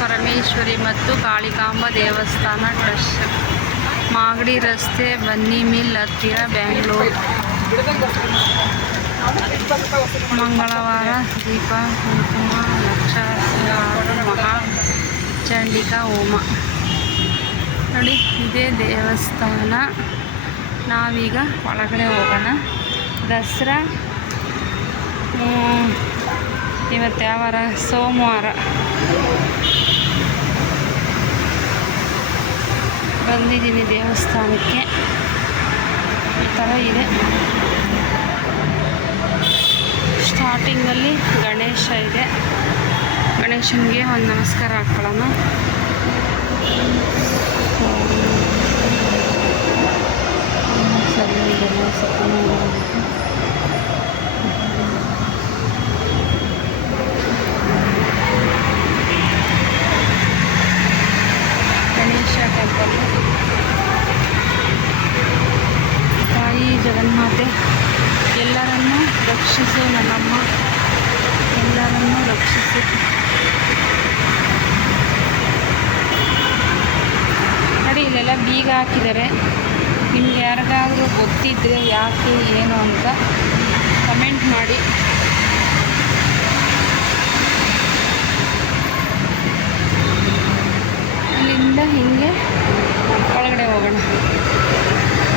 ಪರಮೇಶ್ವರಿ ಮತ್ತು ಕಾಳಿಕಾಂಬ ದೇವಸ್ಥಾನ, ಟ್ರಸ್ಟ್. ಮಾಗಡಿ ರಸ್ತೆ, ಬನ್ನಿ ಮಿಲ್ ಹತ್ತಿರ, ಬ್ಯಾಂಗ್ಳೂರು. ಮಂಗಳವಾರ ದೀಪ, ಕುಂಕುಮ ಲಕ್ಷ ಮಹಾ ಚಂಡಿಕಾ, ಹೋಮ. ನೋಡಿ, ಇದೇ ದೇವಸ್ಥಾನ. ನಾವೀಗ ಒಳಗಡೆ ಹೋಗೋಣ. ದಸರಾ ಇವತ್ತು ಯಾವಾರ ಸೋಮವಾರ. ಬಂದಿದ್ದೀನಿ ದೇವಸ್ಥಾನಕ್ಕೆ. ಈ ಥರ ಇದೆ. ಸ್ಟಾರ್ಟಿಂಗಲ್ಲಿ ಗಣೇಶ ಇದೆ. ಗಣೇಶನಿಗೆ ಒಂದು ನಮಸ್ಕಾರ ಹಾಕ್ಕೊಳ್ಳೋಣ ಸರಿ ಬೀಗ ಹಾಕಿದ್ದಾರೆ ನಿಮ್ಗೆ ಯಾರಿಗಾದರೂ ಗೊತ್ತಿದ್ದರೆ ಯಾಕೆ, ಏನು ಅಂತ ಕಮೆಂಟ್ ಮಾಡಿ. ಅಲ್ಲಿಂದ ಹಿಂಗೆ ಒಳಗಡೆ ಹೋಗೋಣ.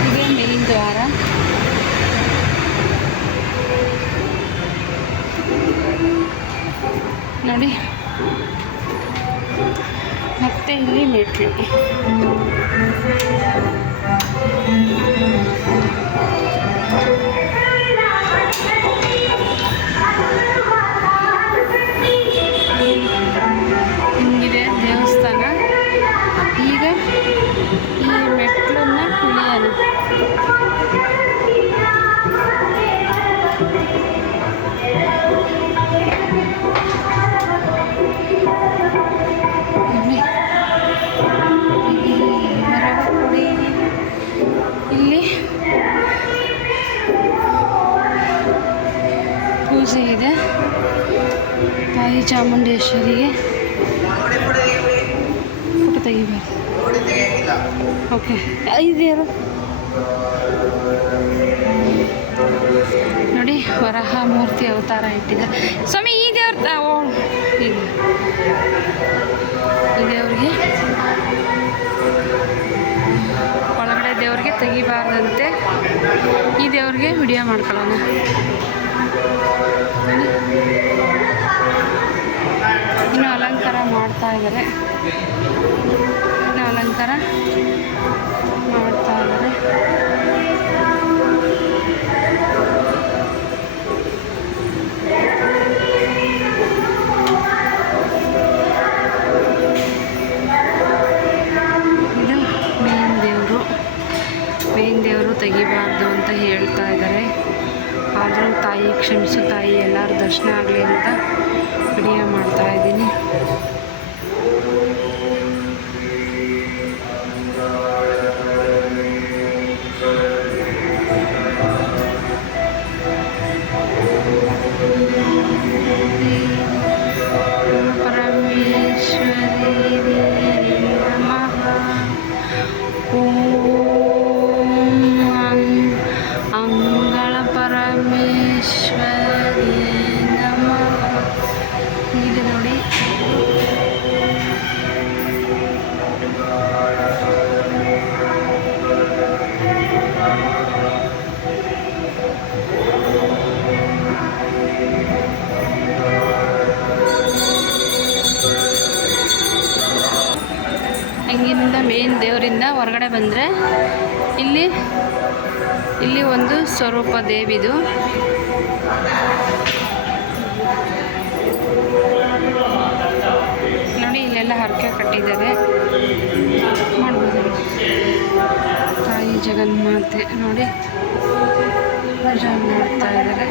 ಇದೇ ಮೇಲಿನ ದ್ವಾರ. ನೋಡಿ. ಇಲ್ಲಿ ಮೆಟ್ಲು ತಾಯಿ ಚಾಮುಂಡೇಶ್ವರಿಗೆ ಫೋಟೋ ತೆಗಿಬೇಕು. ಓಕೆ ಇದ್ಯಾರು ನೋಡಿ ವರಹ ಮೂರ್ತಿ ಅವತಾರ ಇಟ್ಟಿದ್ದ ಸ್ವಾಮಿ, ಈ ದೇವ್ರ ಈ ದೇವ್ರಿಗೆ ಒಳಗಡೆ ದೇವ್ರಿಗೆ ತೆಗಿಬಾರ್ದಂತೆ ಈ ದೇವ್ರಿಗೆ ವಿಡಿಯೋ ಮಾಡ್ಕೊಳ್ಳೋಣ. ಇದ್ದಾರೆ ನಂತರ ಅಲಂಕಾರ ಮಾಡ್ತಾ ಇದ್ದಾರೆ. ಇದು ಮೇನ್ ದೇವರು. ಮೇನ್ ದೇವರು ತೆಗಿಬಾರ್ದು ಅಂತ ಹೇಳ್ತಾ ಇದ್ದಾರೆ. ಆದರೂ ತಾಯಿ ಕ್ಷಮಿಸು, ತಾಯಿ ಎಲ್ಲರೂ ದರ್ಶನ ಆಗಲಿ ಅಂತ ವಿಡಿಯೋ ಮಾಡ್ತಾ ಇದ್ದೀನಿ. ಪರಮೇಶ್ವರಿ ನಮಃ ನೋಡಿ ಹಂಗಿಂದ ಮೇನ್ ದೇವರಿಂದ ಹೊರಗಡೆ ಬಂದರೆ ಇಲ್ಲಿ ಇಲ್ಲಿ ಒಂದು ಸ್ವರೂಪ ದೇವಿದು. ನೋಡಿ ಇಲ್ಲೆಲ್ಲ ಹರಕೆ ಕಟ್ಟಿದ್ದಾರೆ. ಮಾಡ್ಬೋದು. ತಾಯಿ ಜಗನ್ಮಾತೆ ನೋಡಿ ಮಾಡ್ತಾ ಇದ್ದಾರೆ.